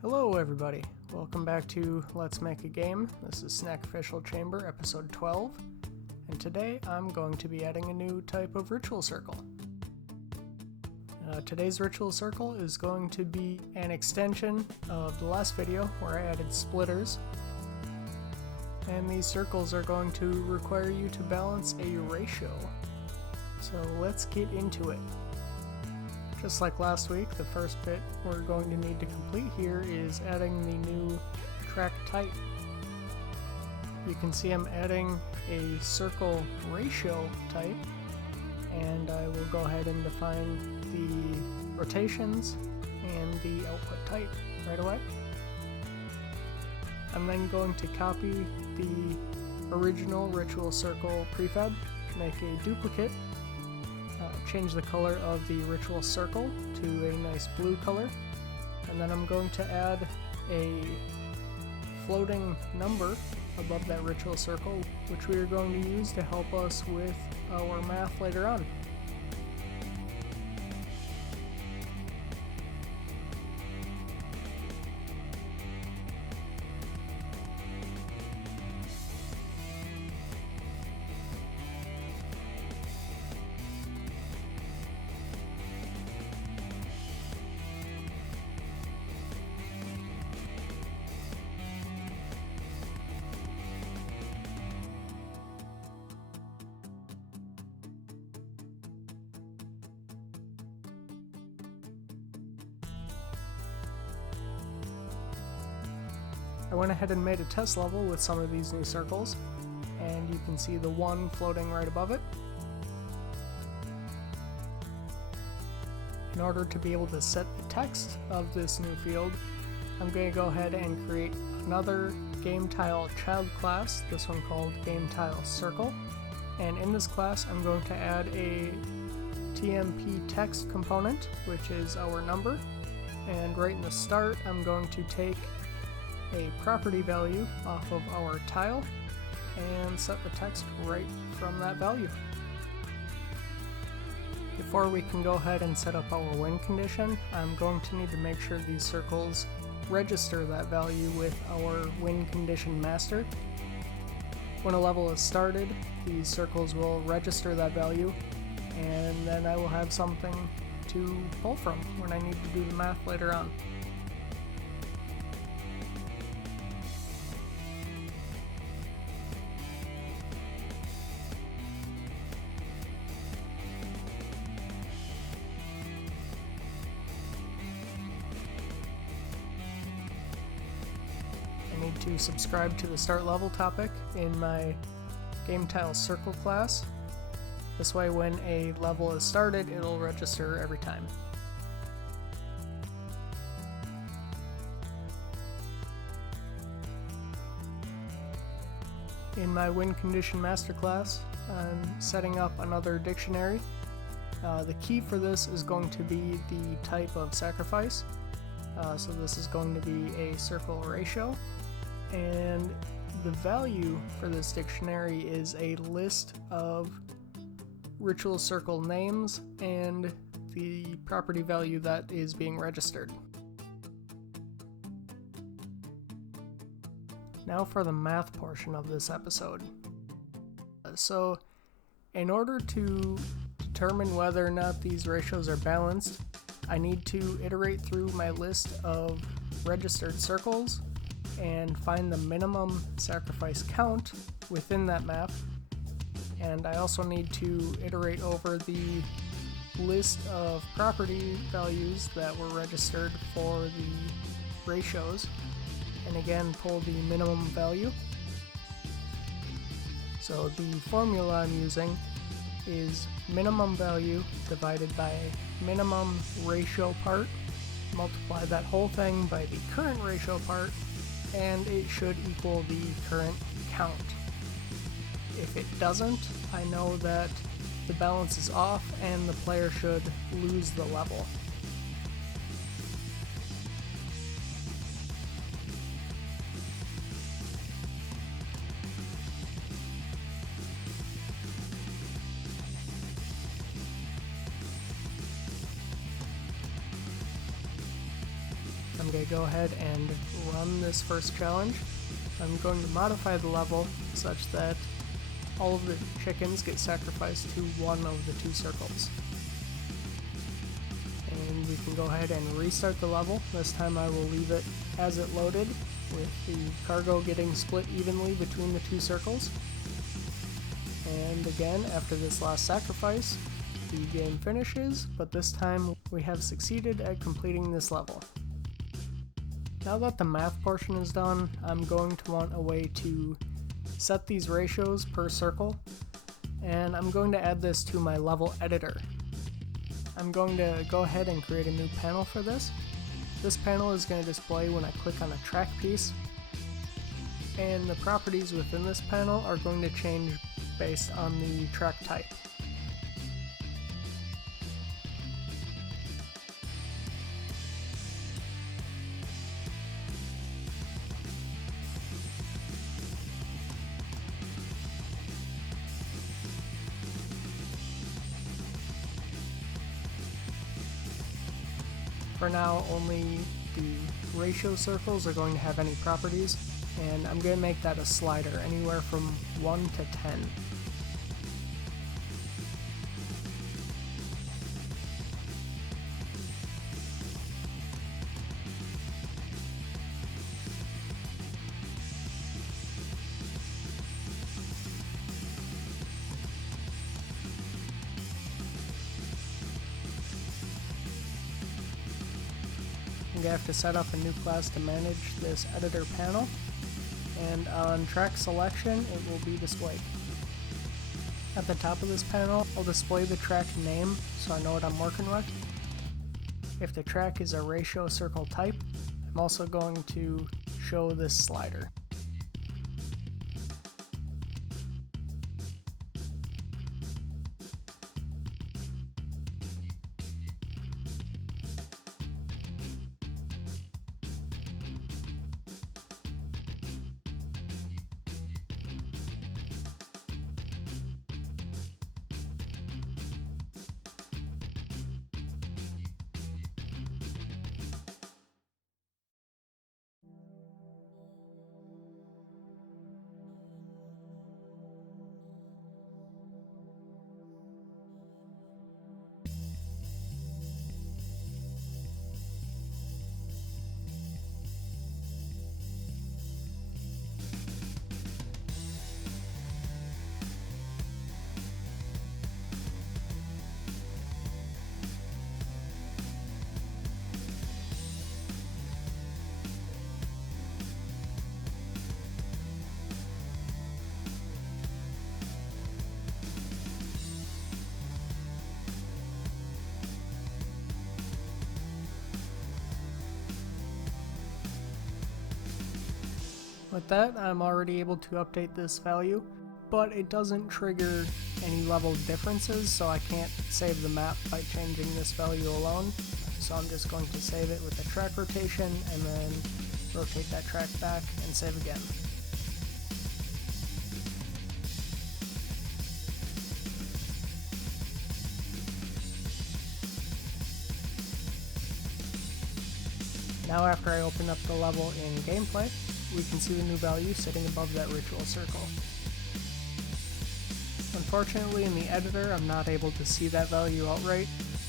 Hello everybody, welcome back to Let's Make a Game. This is Snackrificial Chamber, episode 12, and today I'm going to be adding a new type of ritual circle. Today's ritual circle is going to be an extension of the last video where I added splitters, and these circles are going to require you to balance a ratio. So let's get into it. Just like last week, the first bit we're going to need to complete here is adding the new track type. You can see I'm adding a circle ratio type, and I will go ahead and define the rotations and the output type right away. I'm then going to copy the original ritual circle prefab, make a duplicate, change the color of the ritual circle to a nice blue color, and then I'm going to add a floating number above that ritual circle, which we are going to use to help us with our math later on. I went ahead and made a test level with some of these new circles, and you can see the one floating right above it. In order to be able to set the text of this new field, I'm going to go ahead and create another game tile child class, this one called game tile circle, and in this class I'm going to add a TMP text component, which is our number, and right in the start I'm going to take a property value off of our tile and set the text right from that value. Before we can go ahead and set up our win condition, I'm going to need to make sure these circles register that value with our win condition master. When a level is started, these circles will register that value, and then I will have something to pull from when I need to do the math later on. Need to subscribe to the start level topic in my game tile circle class. This way when a level is started, it'll register every time. In my win condition master class, I'm setting up another dictionary. The key for this is going to be the type of sacrifice. So this is going to be a circle ratio. And the value for this dictionary is a list of ritual circle names and the property value that is being registered. Now for the math portion of this episode. So in order to determine whether or not these ratios are balanced, I need to iterate through my list of registered circles and find the minimum sacrifice count within that map, and I also need to iterate over the list of property values that were registered for the ratios, and again pull the minimum value. So the formula I'm using is minimum value divided by minimum ratio part, multiply that whole thing by the current ratio part, and it should equal the current count. If it doesn't, I know that the balance is off and the player should lose the level. I'm I'm going to go ahead and run this first challenge. I'm going to modify the level such that all of the chickens get sacrificed to one of the two circles. And we can go ahead and restart the level. This time I will leave it as it loaded, with the cargo getting split evenly between the two circles. And again, after this last sacrifice, the game finishes, but this time we have succeeded at completing this level. Now that the math portion is done, I'm going to want a way to set these ratios per circle, and I'm going to add this to my level editor. I'm going to go ahead and create a new panel for this. This panel is going to display when I click on a track piece, and the properties within this panel are going to change based on the track type. For now, only the ratio circles are going to have any properties, and I'm going to make that a slider, anywhere from 1 to 10. I'm going to have to set up a new class to manage this editor panel, and on track selection it will be displayed. At the top of this panel, I'll display the track name so I know what I'm working with. If the track is a ratio circle type, I'm also going to show this slider. With that, I'm already able to update this value, but it doesn't trigger any level differences, so I can't save the map by changing this value alone. So I'm just going to save it with a track rotation and then rotate that track back and save again. Now after I open up the level in gameplay, we can see the new value sitting above that ritual circle. Unfortunately, in the editor, I'm not able to see that value outright.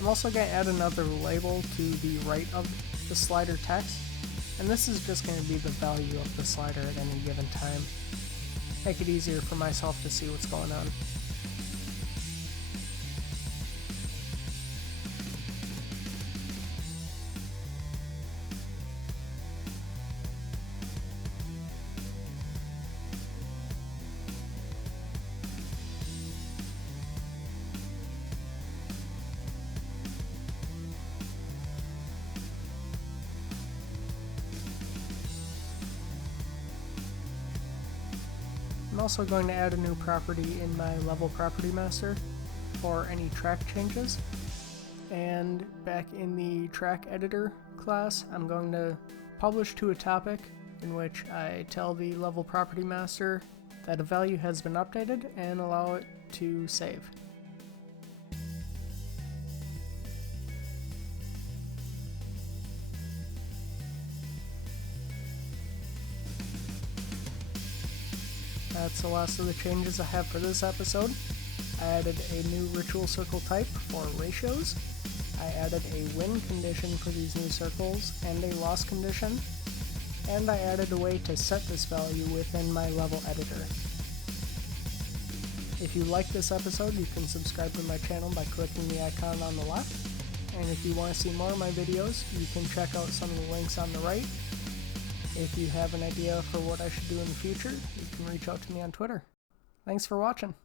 I'm also going to add another label to the right of the slider text, and this is just going to be the value of the slider at any given time. Make it easier for myself to see what's going on. I'm also going to add a new property in my level property master for any track changes. And back in the track editor class, I'm going to publish to a topic in which I tell the level property master that a value has been updated and allow it to save. That's the last of the changes I have for this episode. I added a new ritual circle type for ratios. I added a win condition for these new circles and a loss condition. And I added a way to set this value within my level editor. If you like this episode, you can subscribe to my channel by clicking the icon on the left. And if you want to see more of my videos, you can check out some of the links on the right. If you have an idea for what I should do in the future, you can reach out to me on Twitter. Thanks for watching.